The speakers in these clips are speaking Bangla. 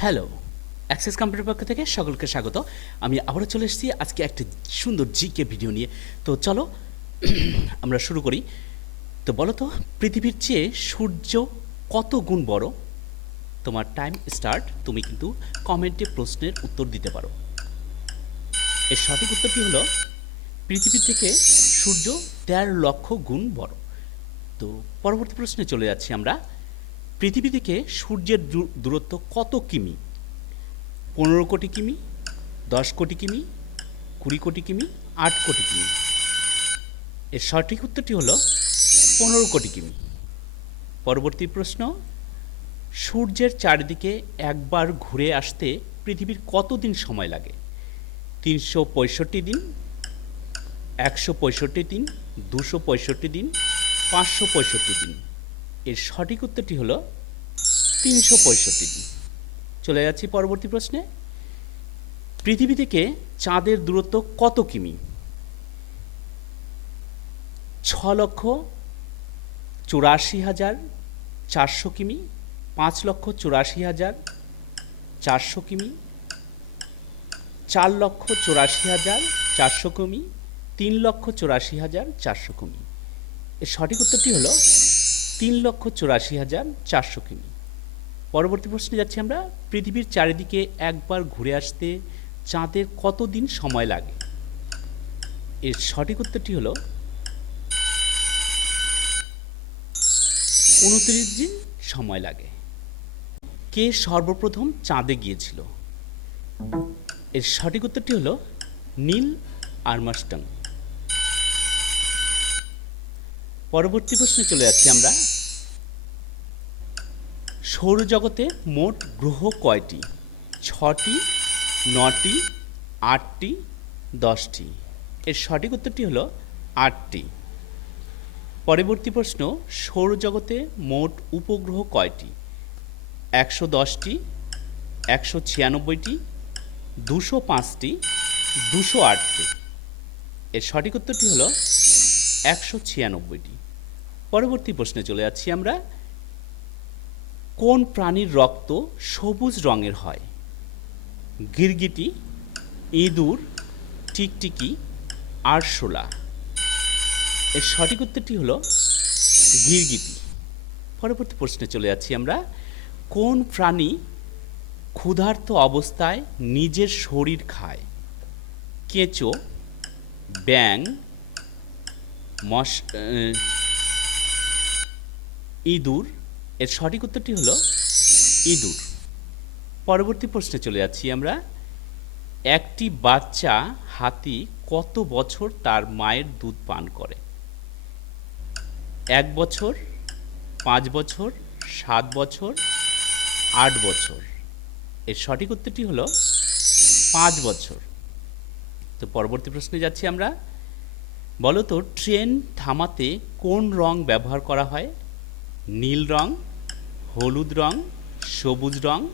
হ্যালো অ্যাক্সেস কম্পিউটার পক্ষ থেকে সকলকে স্বাগত। আমি আবারও চলে এসেছি আজকে একটি সুন্দর জিকে ভিডিও নিয়ে। তো চলো, আমরা শুরু করি। তো বলো তো, পৃথিবীর চেয়ে সূর্য কত গুণ বড়? তোমার টাইম স্টার্ট তুমি কিন্তু কমেন্টে প্রশ্নের উত্তর দিতে পারো। এর সঠিক উত্তরটি হলো পৃথিবীর থেকে সূর্য দেড় লক্ষ গুণ বড়। তো পরবর্তী প্রশ্নে চলে যাচ্ছি আমরা। পৃথিবী থেকে সূর্যের দূর- দূরত্ব কত কিমি? পনেরো কোটি কিমি, দশ কোটি কিমি, কুড়ি কোটি কিমি, আট কোটি কিমি? এর সঠিক উত্তরটি হলো পনেরো কোটি কিমি। পরবর্তী প্রশ্ন, সূর্যের চারিদিকে একবার ঘুরে আসতে পৃথিবীর কতদিন সময় লাগে? তিনশো পঁয়ষট্টি দিন, একশো পঁয়ষট্টি দিন, দুশো পঁয়ষট্টি দিন, পাঁচশো পঁয়ষট্টি দিন। এর সঠিক উত্তরটি হলো তিনশো পঁয়ষট্টি চলে যাচ্ছি পরবর্তী প্রশ্নে। পৃথিবী থেকে চাঁদের দূরত্ব কত কিমি? ছ লক্ষ চুরাশি হাজার চারশো কিমি পাঁচ লক্ষ চুরাশি হাজার চারশো কিমি চার লক্ষ চুরাশি হাজার চারশো কিমি তিন লক্ষ চুরাশি হাজার চারশো কিমি। এর সঠিক উত্তরটি হলো তিন লক্ষ চুরাশি হাজার চারশো কিমি। পরবর্তী প্রশ্নে যাচ্ছি আমরা, পৃথিবীর চারিদিকে একবার ঘুরে আসতে চাঁদের কতদিন সময় লাগে? এর সঠিক উত্তরটি হলো উনত্রিশ দিন সময় লাগে। কে সর্বপ্রথম চাঁদে গিয়েছিল? এর সঠিক উত্তরটি হলো নীল আর্মস্টং পরবর্তী প্রশ্নে চলে যাচ্ছি আমরা। সৌরজগতে মোট গ্রহ কয়টি? ছটি, নটি, আটটি, দশটি। এর সঠিক উত্তরটি হলো আটটি। পরবর্তী প্রশ্ন, সৌরজগতে মোট উপগ্রহ কয়টি? একশো দশটি, একশো ছিয়ানব্বইটি, দুশো পাঁচটি, দুশো আটটি। এর সঠিক উত্তরটি হলো একশো ছিয়ানব্বইটি। পরবর্তী প্রশ্নে চলে যাচ্ছি আমরা। কোন প্রাণীর রক্ত সবুজ রঙের হয়? গিরগিটি, ইঁদুর, টিকটিকি, আরশোলা। এর সঠিক উত্তরটি হলো গিরগিটি। পরবর্তী প্রশ্নে চলে যাচ্ছি আমরা। কোন প্রাণী ক্ষুধার্ত অবস্থায় নিজের শরীর খায়? কেঁচো ব্যাং মশ ইঁদুর। এর সঠিক উত্তরটি হলো ইঁদুর। পরবর্তী প্রশ্নে চলে যাচ্ছি আমরা। একটি বাচ্চা হাতি কত বছর তার মায়ের দুধ পান করে? এক বছর, পাঁচ বছর, সাত বছর, আট বছর। এর সঠিক উত্তরটি হলো পাঁচ বছর। তো পরবর্তী প্রশ্নে যাচ্ছি আমরা। বলো তো, ট্রেন থামাতে কোন রং ব্যবহার করা হয়? নীল রং, হলুদ রং, সবুজ রং,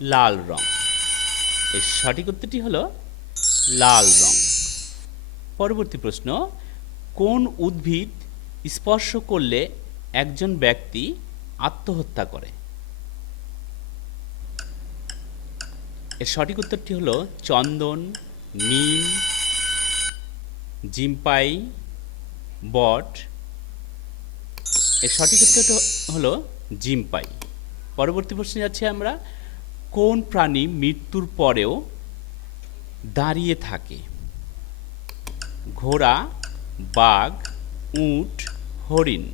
লাল রং। এর সঠিক উত্তরটি হলো লাল রং। পরবর্তী প্রশ্ন, কোন উদ্ভিদ স্পর্শ করলে একজন ব্যক্তি আত্মহত্যা করে? এর সঠিক উত্তরটি হলো চন্দন, নিম, জিম্পাই, বট এর সঠিক উত্তরটা হলো জিম্পাই। পরবর্তী প্রশ্নে যাচ্ছি আমরা, কোন প্রাণী মৃত্যুর পরেও দাঁড়িয়ে থাকে? ঘোড়া, বাঘ, উট, হরিণ।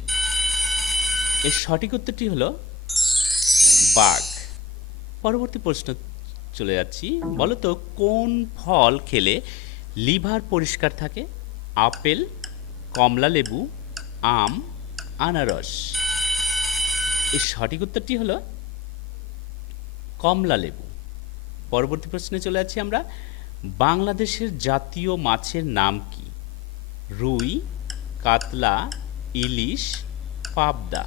এর সঠিক উত্তরটি হলো বাঘ। পরবর্তী প্রশ্ন চলে যাচ্ছি, বলতো কোন ফল খেলে লিভার পরিষ্কার থাকে? আপেল কমলা লেবু আম আনারস। এর সঠিক উত্তরটি হলো কমলা লেবু। পরবর্তী প্রশ্নে চলে যাচ্ছি আমরা। বাংলাদেশের জাতীয় মাছের নাম কি? রুই, কাতলা, ইলিশ, পাবদা।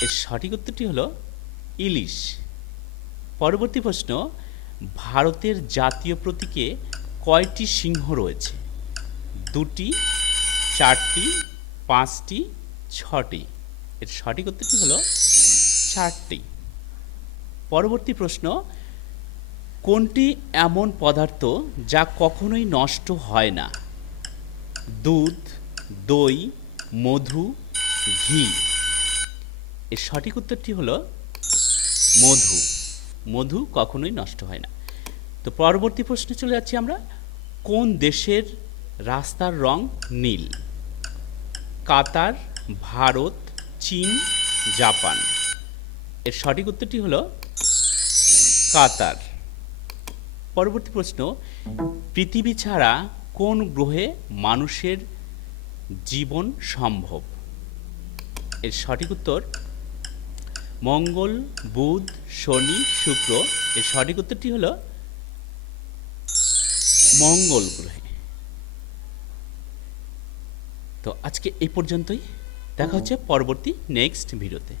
এর সঠিক উত্তরটি হলো ইলিশ। পরবর্তী প্রশ্ন, ভারতের জাতীয় প্রতীকে কয়টি সিংহ রয়েছে? দুটি, চারটি পাঁচটি, ছটি। এর সঠিক উত্তরটি হলো চারটি। পরবর্তী প্রশ্ন, কোনটি এমন পদার্থ যা কখনোই নষ্ট হয় না? দুধ, দই, মধু, ঘি। এর সঠিক উত্তরটি হলো মধু। মধু কখনোই নষ্ট হয় না। তো পরবর্তী প্রশ্নে চলে যাচ্ছি আমরা, কোন দেশের রাস্তার রং নীল? কাতার, ভারত, চীন, জাপান। এর সঠিক উত্তরটি হলো কাতার। পরবর্তী প্রশ্ন, পৃথিবী ছাড়া কোন গ্রহে মানুষের জীবন সম্ভব? এর সঠিক উত্তর, মঙ্গল, বুধ, শনি, শুক্র। এর সঠিক উত্তরটি হলো মঙ্গল গ্রহে। তো আজকে এই পর্যন্তই। দেখা হচ্ছে পরবর্তী নেক্সট ভিডিওতে